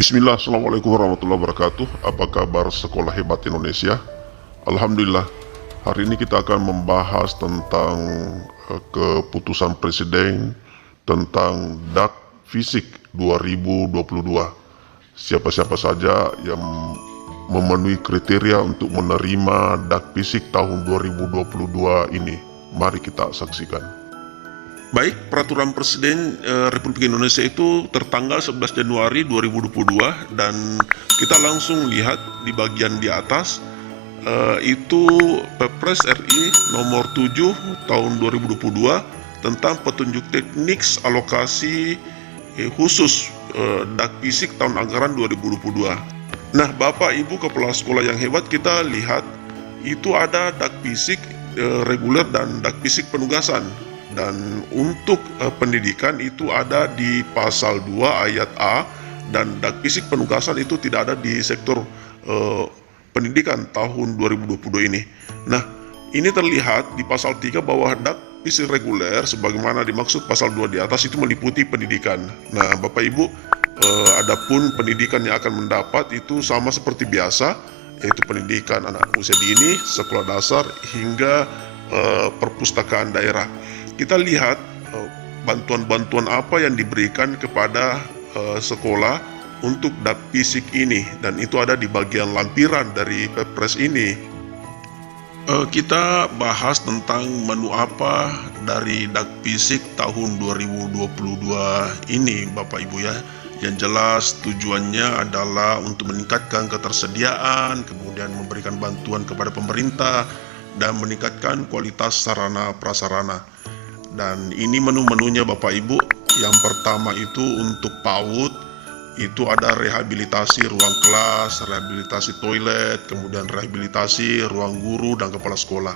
Bismillah, Assalamualaikum warahmatullahi wabarakatuh. Apa kabar sekolah hebat Indonesia? Alhamdulillah, hari ini kita akan membahas tentang keputusan Presiden tentang DAK Fisik 2022. Siapa-siapa saja yang memenuhi kriteria untuk menerima DAK Fisik tahun 2022 ini. Mari kita saksikan. Baik, peraturan Presiden Republik Indonesia itu tertanggal 11 Januari 2022 dan kita langsung lihat di bagian di atas itu Perpres RI nomor 7 tahun 2022 tentang petunjuk teknik alokasi khusus DAK Fisik tahun anggaran 2022. Nah, Bapak Ibu kepala sekolah yang hebat, kita lihat itu ada DAK Fisik reguler dan DAK Fisik penugasan. Dan untuk pendidikan itu ada di pasal 2 ayat A, dan DAK Fisik penugasan itu tidak ada di sektor pendidikan tahun 2022 ini. Nah, ini terlihat di pasal 3 bahwa DAK Fisik reguler sebagaimana dimaksud pasal 2 di atas itu meliputi pendidikan. Nah, Bapak Ibu, adapun pendidikan yang akan mendapat itu sama seperti biasa, yaitu pendidikan anak usia dini, sekolah dasar hingga perpustakaan daerah. Kita lihat bantuan-bantuan apa yang diberikan kepada sekolah untuk DAK Fisik ini, dan itu ada di bagian lampiran dari Perpres ini. Kita bahas tentang menu apa dari DAK Fisik tahun 2022 ini, Bapak Ibu ya. Yang jelas tujuannya adalah untuk meningkatkan ketersediaan, kemudian memberikan bantuan kepada pemerintah, dan meningkatkan kualitas sarana prasarana. Dan ini menu-menunya Bapak Ibu. Yang pertama itu untuk PAUD, itu ada rehabilitasi ruang kelas, rehabilitasi toilet, kemudian rehabilitasi ruang guru dan kepala sekolah.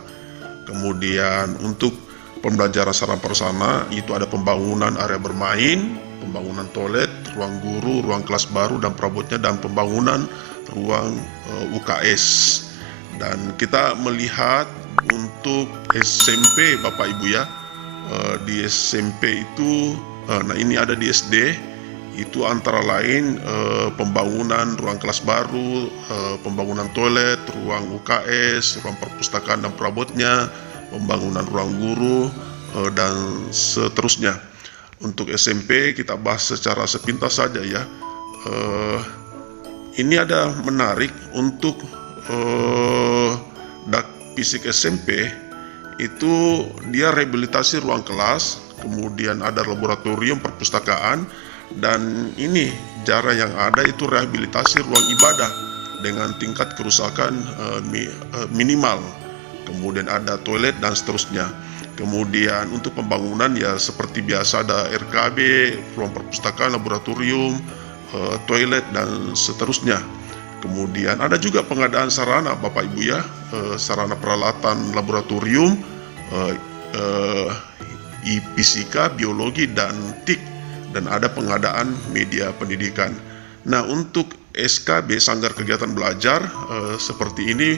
Kemudian untuk pembelajaran sarana prasarana itu ada pembangunan area bermain, pembangunan toilet, ruang guru, ruang kelas baru dan perabotnya, dan pembangunan ruang UKS. Dan kita melihat untuk SMP Bapak Ibu ya, di SMP itu, nah ini ada di SD, itu antara lain pembangunan ruang kelas baru, pembangunan toilet, ruang UKS, ruang perpustakaan dan perabotnya, pembangunan ruang guru, dan seterusnya. Untuk SMP kita bahas secara sepintas saja ya. Ini ada menarik untuk DAK Fisik SMP, itu dia rehabilitasi ruang kelas, kemudian ada laboratorium perpustakaan, dan ini jarang yang ada itu rehabilitasi ruang ibadah dengan tingkat kerusakan minimal, kemudian ada toilet dan seterusnya. Kemudian untuk pembangunan ya seperti biasa ada RKB, ruang perpustakaan, laboratorium, toilet dan seterusnya. Kemudian ada juga pengadaan sarana Bapak Ibu ya, sarana peralatan laboratorium, fisika, biologi, dan TIK, dan ada pengadaan media pendidikan. Nah, untuk SKB Sanggar Kegiatan Belajar seperti ini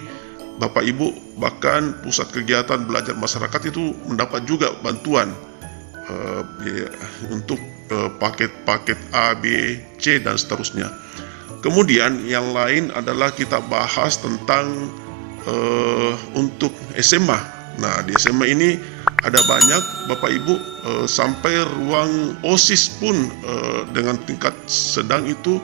Bapak Ibu, bahkan pusat kegiatan belajar masyarakat itu mendapat juga bantuan untuk paket-paket A, B, C, dan seterusnya. Kemudian yang lain adalah kita bahas tentang untuk SMA. Nah, di SMA ini ada banyak Bapak Ibu, sampai ruang OSIS pun dengan tingkat sedang itu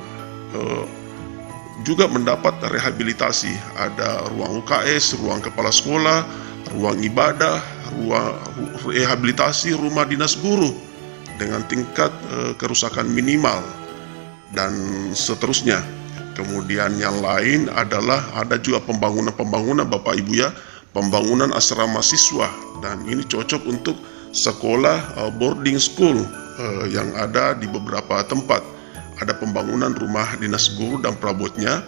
juga mendapat rehabilitasi. Ada ruang UKS, ruang kepala sekolah, ruang ibadah, ruang rehabilitasi rumah dinas guru dengan tingkat kerusakan minimal, dan seterusnya. Kemudian yang lain adalah ada juga pembangunan Bapak Ibu ya, pembangunan asrama siswa, dan ini cocok untuk sekolah boarding school yang ada di beberapa tempat. Ada pembangunan rumah dinas guru dan perabotnya.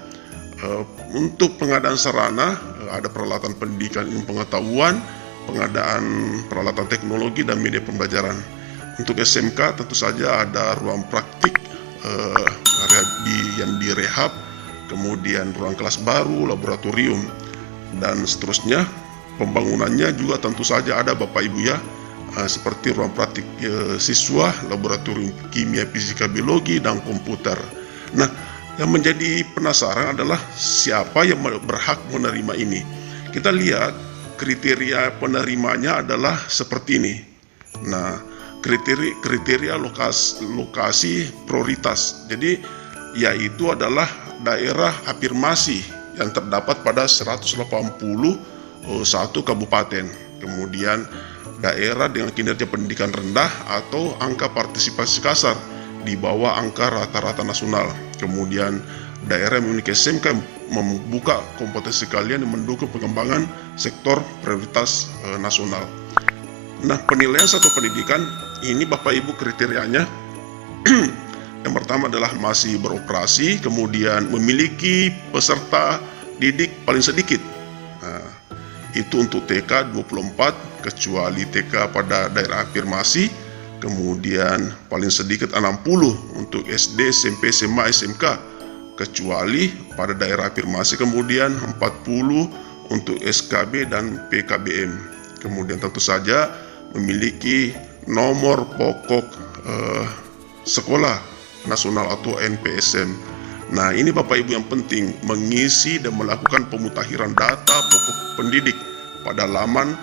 Untuk pengadaan sarana ada peralatan pendidikan ilmu pengetahuan, pengadaan peralatan teknologi dan media pembelajaran. Untuk SMK tentu saja ada ruang praktik yang direhab, kemudian ruang kelas baru, laboratorium, dan seterusnya. Pembangunannya juga tentu saja ada Bapak Ibu ya, seperti ruang praktik siswa, laboratorium kimia, fisika, biologi, dan komputer. Nah, Yang menjadi penasaran adalah siapa yang berhak menerima ini. Kita lihat kriteria penerimanya adalah seperti ini. Nah, kriteria lokasi prioritas. Jadi yaitu adalah daerah afirmasi yang terdapat pada 181 kabupaten. Kemudian daerah dengan kinerja pendidikan rendah atau angka partisipasi kasar di bawah angka rata-rata nasional. Kemudian daerah yang memiliki SMK membuka kompetensi kalian yang mendukung pengembangan sektor prioritas nasional. Nah, penilaian satu pendidikan ini Bapak Ibu kriterianya yang pertama adalah masih beroperasi, kemudian memiliki peserta didik paling sedikit. Nah, itu untuk TK 24 kecuali TK pada daerah afirmasi, kemudian paling sedikit 60 untuk SD, SMP, SMA, SMK kecuali pada daerah afirmasi, kemudian 40 untuk SKB dan PKBM. Kemudian tentu saja memiliki nomor pokok sekolah nasional atau NPSM. Nah, ini Bapak Ibu yang penting, mengisi dan melakukan pemutakhiran data pokok pendidik pada laman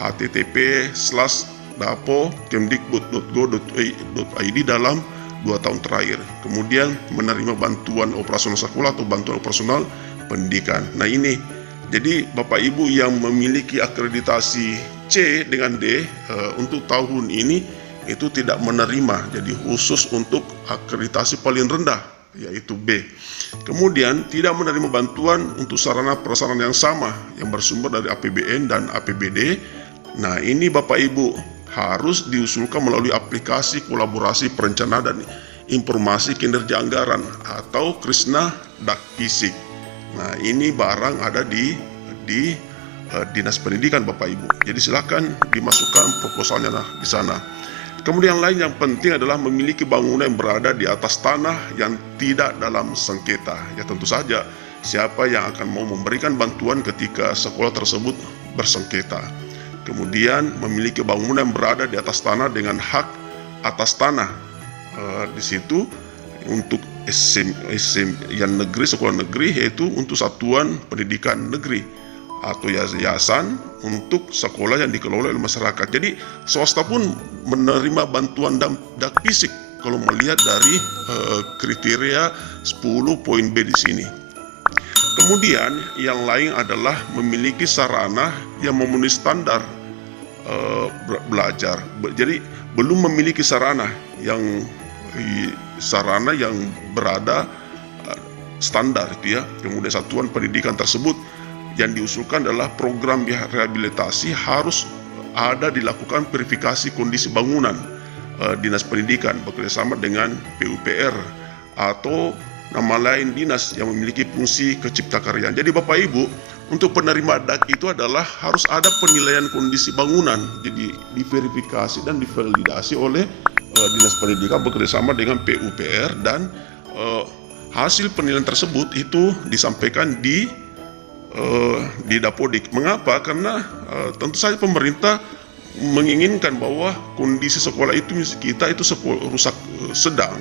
http://dapo.kemdikbud.go.id dalam 2 tahun terakhir. Kemudian menerima bantuan operasional sekolah atau bantuan operasional pendidikan. Nah, ini jadi Bapak Ibu yang memiliki akreditasi C dengan D untuk tahun ini itu tidak menerima. Jadi khusus untuk akreditasi paling rendah yaitu B. Kemudian tidak menerima bantuan untuk sarana prasarana yang sama yang bersumber dari APBN dan APBD. Nah, ini Bapak Ibu harus diusulkan melalui aplikasi kolaborasi perencanaan dan informasi kinerja anggaran atau Krisna Dakpisik. Nah, ini barang ada di Dinas Pendidikan Bapak Ibu. Jadi silakan dimasukkan proposalnya di sana. Kemudian yang lain yang penting adalah memiliki bangunan yang berada di atas tanah yang tidak dalam sengketa. Ya, tentu saja siapa yang akan mau memberikan bantuan ketika sekolah tersebut bersengketa. Kemudian memiliki bangunan yang berada di atas tanah dengan hak atas tanah. Di situ untuk SM yang negeri, sekolah negeri, yaitu untuk satuan pendidikan negeri atau yayasan untuk sekolah yang dikelola oleh masyarakat. Jadi swasta pun menerima bantuan Dakpisik kalau melihat dari kriteria 10 poin B di sini. Kemudian yang lain adalah memiliki sarana yang memenuhi standar belajar. Jadi belum memiliki sarana yang berada standar itu ya. Kemudian satuan pendidikan tersebut yang diusulkan adalah program rehabilitasi harus ada dilakukan verifikasi kondisi bangunan Dinas Pendidikan bekerjasama dengan PUPR atau nama lain dinas yang memiliki fungsi keciptakaryaan. Jadi Bapak Ibu, untuk penerima DAK itu adalah harus ada penilaian kondisi bangunan. Jadi diverifikasi dan divalidasi oleh Dinas Pendidikan bekerjasama dengan PUPR dan hasil penilaian tersebut itu disampaikan di Dapodik. Mengapa? Karena tentu saja pemerintah menginginkan bahwa kondisi sekolah itu kita itu rusak sedang,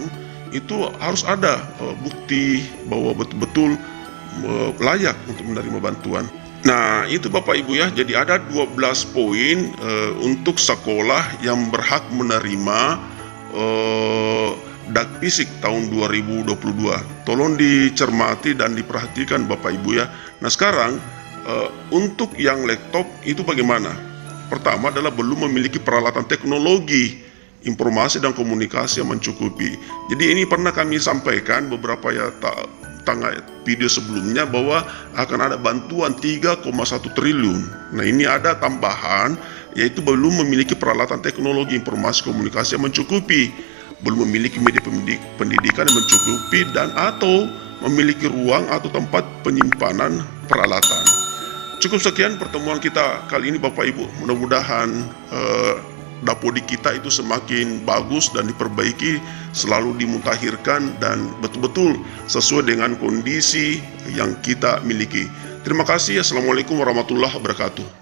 itu harus ada bukti bahwa betul-betul layak untuk menerima bantuan. Nah, itu Bapak Ibu ya. Jadi ada 12 poin untuk sekolah yang berhak menerima Dakpisik tahun 2022. Tolong dicermati dan diperhatikan Bapak Ibu ya. Nah, sekarang untuk yang laptop itu bagaimana? Pertama adalah belum memiliki peralatan teknologi informasi dan komunikasi yang mencukupi. Jadi ini pernah kami sampaikan beberapa video sebelumnya bahwa akan ada bantuan 3,1 triliun. Nah, ini ada tambahan yaitu belum memiliki peralatan teknologi informasi komunikasi yang mencukupi, belum memiliki media pendidikan yang mencukupi, dan atau memiliki ruang atau tempat penyimpanan peralatan. Cukup sekian pertemuan kita kali ini Bapak Ibu. Mudah-mudahan Dapodik kita itu semakin bagus dan diperbaiki, selalu dimutakhirkan dan betul-betul sesuai dengan kondisi yang kita miliki. Terima kasih. Assalamualaikum warahmatullahi wabarakatuh.